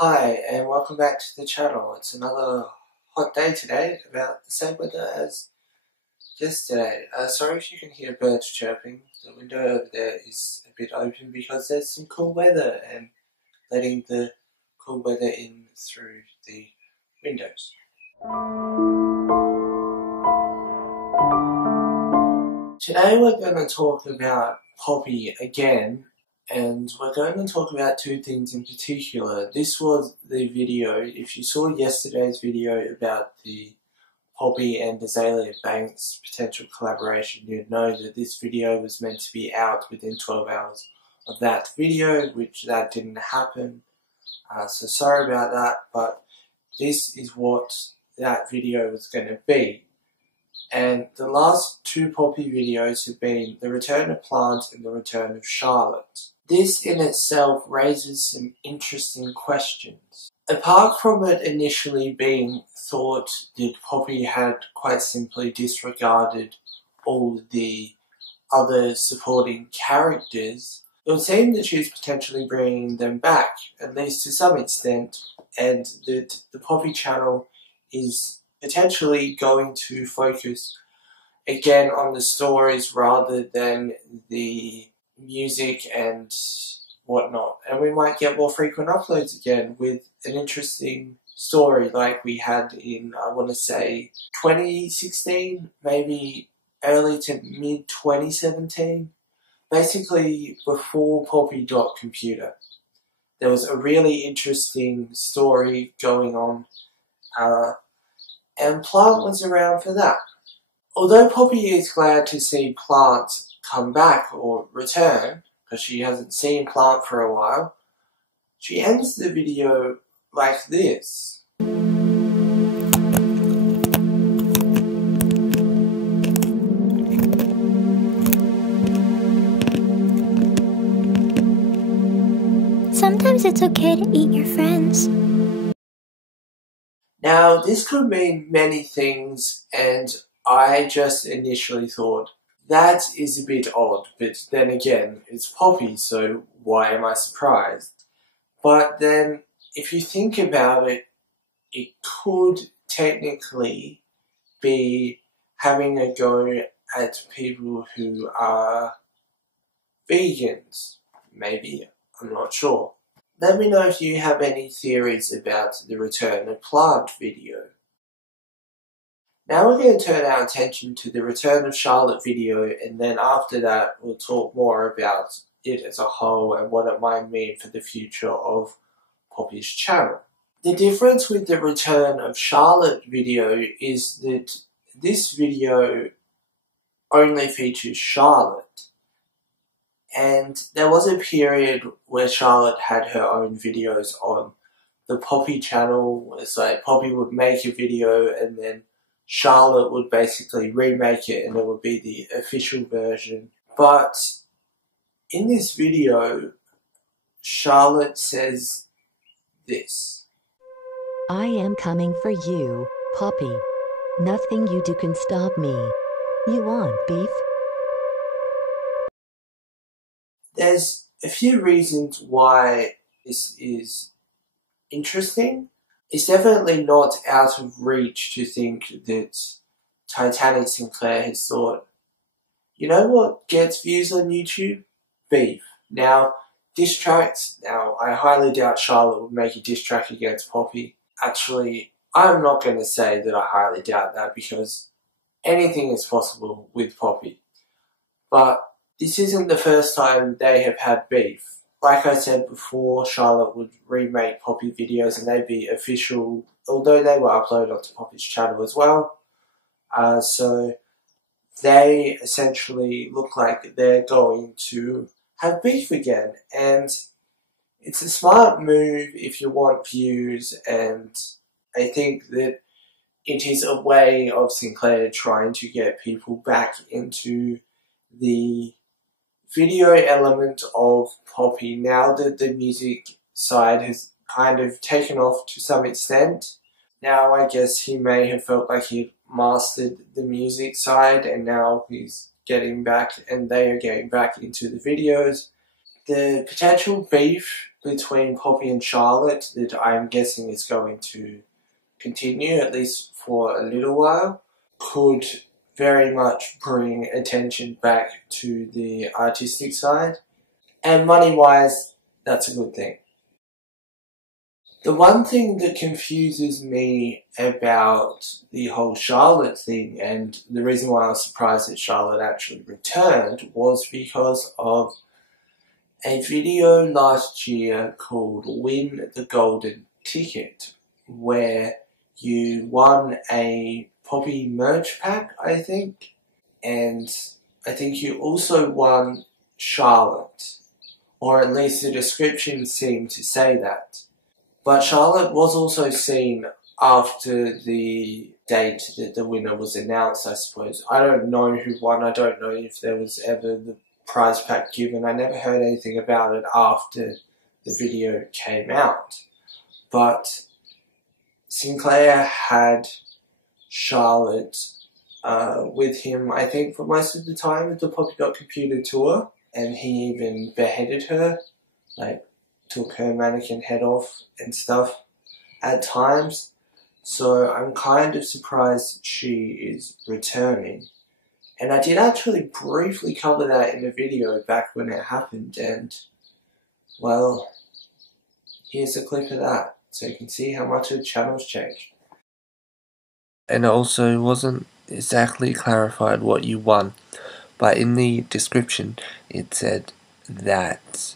Hi and welcome back to the channel. It's another hot day today, about the same weather as yesterday. Sorry if you can hear birds chirping. The window over there is a bit open because there's some cool weather and letting the cool weather in through the windows. Today we're going to talk about Poppy again, and we're going to talk about two things in particular. This was the video, if you saw yesterday's video about the Poppy and Azealia Banks potential collaboration, you'd know that this video was meant to be out within 12 hours of that video, which that didn't happen. So sorry about that, but this is what that video was going to be. And the last two Poppy videos have been the return of Plant and the return of Charlotte. This in itself raises some interesting questions. Apart from it initially being thought that Poppy had quite simply disregarded all the other supporting characters, it would seem that she's potentially bringing them back, at least to some extent, and that the Poppy channel is potentially going to focus again on the stories rather than the music and whatnot. And we might get more frequent uploads again with an interesting story like we had in, I want to say, 2016, maybe early to mid 2017. Basically before Poppy.computer. There was a really interesting story going on, and Plant was around for that. Although Poppy is glad to see Plant come back or return, because she hasn't seen Plant for a while, she ends the video like this. Sometimes it's okay to eat your friends. Now, this could mean many things, and I just initially thought, that is a bit odd, but then again, it's Poppy, so why am I surprised? But then, if you think about it, it could technically be having a go at people who are vegans. Maybe, I'm not sure. Let me know if you have any theories about the return of Plant video. Now we're going to turn our attention to the return of Charlotte video, and then after that we'll talk more about it as a whole and what it might mean for the future of Poppy's channel. The difference with the return of Charlotte video is that this video only features Charlotte. And there was a period where Charlotte had her own videos on the Poppy channel. It's like Poppy would make a video and then Charlotte would basically remake it and it would be the official version. But in this video, Charlotte says this. I am coming for you, Poppy. Nothing you do can stop me. You want beef? There's a few reasons why this is interesting. It's definitely not out of reach to think that Titanic Sinclair has thought, you know what gets views on YouTube? Beef. Now, diss tracks. Now, I highly doubt Charlotte would make a diss track against Poppy. Actually, I'm not going to say that I highly doubt that because anything is possible with Poppy. But this isn't the first time they have had beef. Like I said before, Charlotte would remake Poppy videos and they'd be official, although they were uploaded onto Poppy's channel as well. So they essentially look like they're going to have beef again. And it's a smart move if you want views, and I think that it is a way of Sinclair trying to get people back into the video element of Poppy now that the music side has kind of taken off to some extent. Now I guess he may have felt like he mastered the music side and now he's getting back and they are getting back into the videos. the potential beef between Poppy and Charlotte that I'm guessing is going to continue, at least for a little while, could very much bring attention back to the artistic side. And money-wise, that's a good thing. The one thing that confuses me about the whole Charlotte thing, and the reason why I was surprised that Charlotte actually returned, was because of a video last year called Win the Golden Ticket, where you won a Poppy merch pack, I think, and I think you also won Charlotte, or at least the description seemed to say that. But Charlotte was also seen after the date that the winner was announced, I suppose. I don't know who won. I don't know if there was ever the prize pack given. I never heard anything about it after the video came out. But Sinclair had Charlotte with him, I think, for most of the time at the Poppy.Computer tour. And he even beheaded her, like, took her mannequin head off and stuff at times. So I'm kind of surprised she is returning. And I did actually briefly cover that in a video back when it happened, and, well, here's a clip of that, so you can see how much the channel's changed. And it also wasn't exactly clarified what you won, but in the description it said that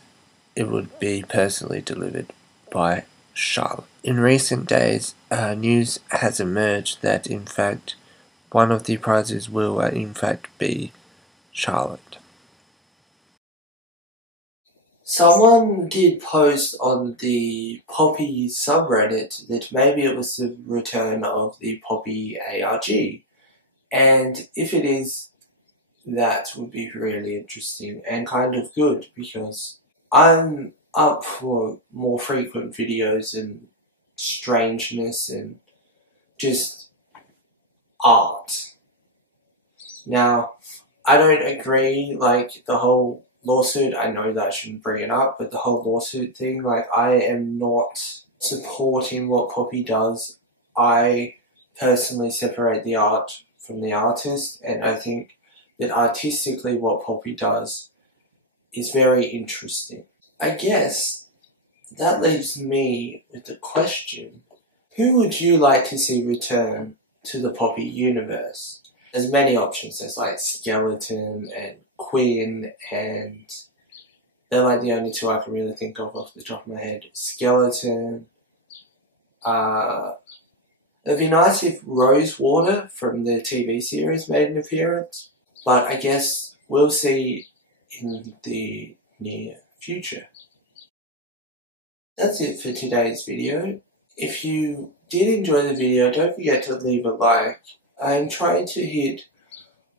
it would be personally delivered by Charlotte. In recent days, news has emerged that in fact one of the prizes will in fact be Charlotte. Someone did post on the Poppy subreddit that maybe it was the return of the Poppy ARG, and if it is, that would be really interesting and kind of good, because I'm up for more frequent videos and strangeness and just art. Now, I don't agree, like, the whole lawsuit, I know that I shouldn't bring it up, but the whole lawsuit thing, like, I am not supporting what Poppy does. I personally separate the art from the artist, and I think that artistically what Poppy does is very interesting. I guess that leaves me with the question, who would you like to see return to the Poppy universe? There's many options. There's like Skeleton and Quinn, and they're like the only two I can really think of off the top of my head. Skeleton. It'd be nice if Rosewater from the TV series made an appearance, but I guess we'll see in the near future. That's it for today's video. If you did enjoy the video, don't forget to leave a like. I'm trying to hit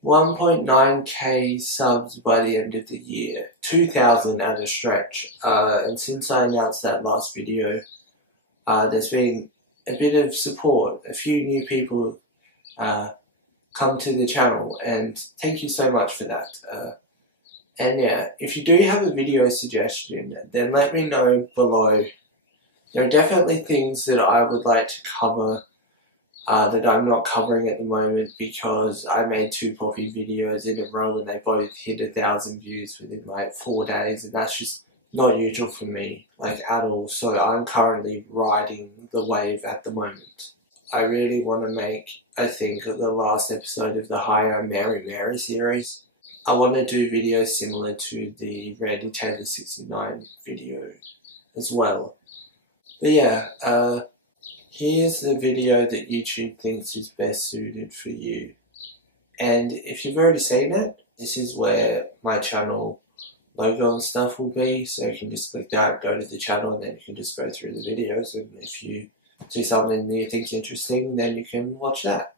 1.9k subs by the end of the year, 2,000 at a stretch, and since I announced that last video, there's been a bit of support. A few new people come to the channel, and thank you so much for that. And yeah, if you do have a video suggestion, then let me know below. There are definitely things that I would like to cover that I'm not covering at the moment, because I made 2 Poppy videos in a row and they both hit 1,000 views within like 4 days, and that's just not usual for me, like, at all. So I'm currently riding the wave at the moment. I really want to make, I think, the last episode of the Hi, I'm Mary Mary series. I want to do videos similar to the Randy Taylor 69 video as well. But yeah, here's the video that YouTube thinks is best suited for you. And if you've already seen it, this is where my channel logo and stuff will be, so you can just click that, go to the channel, and then you can just go through the videos, and if you see something that you think is interesting, then you can watch that.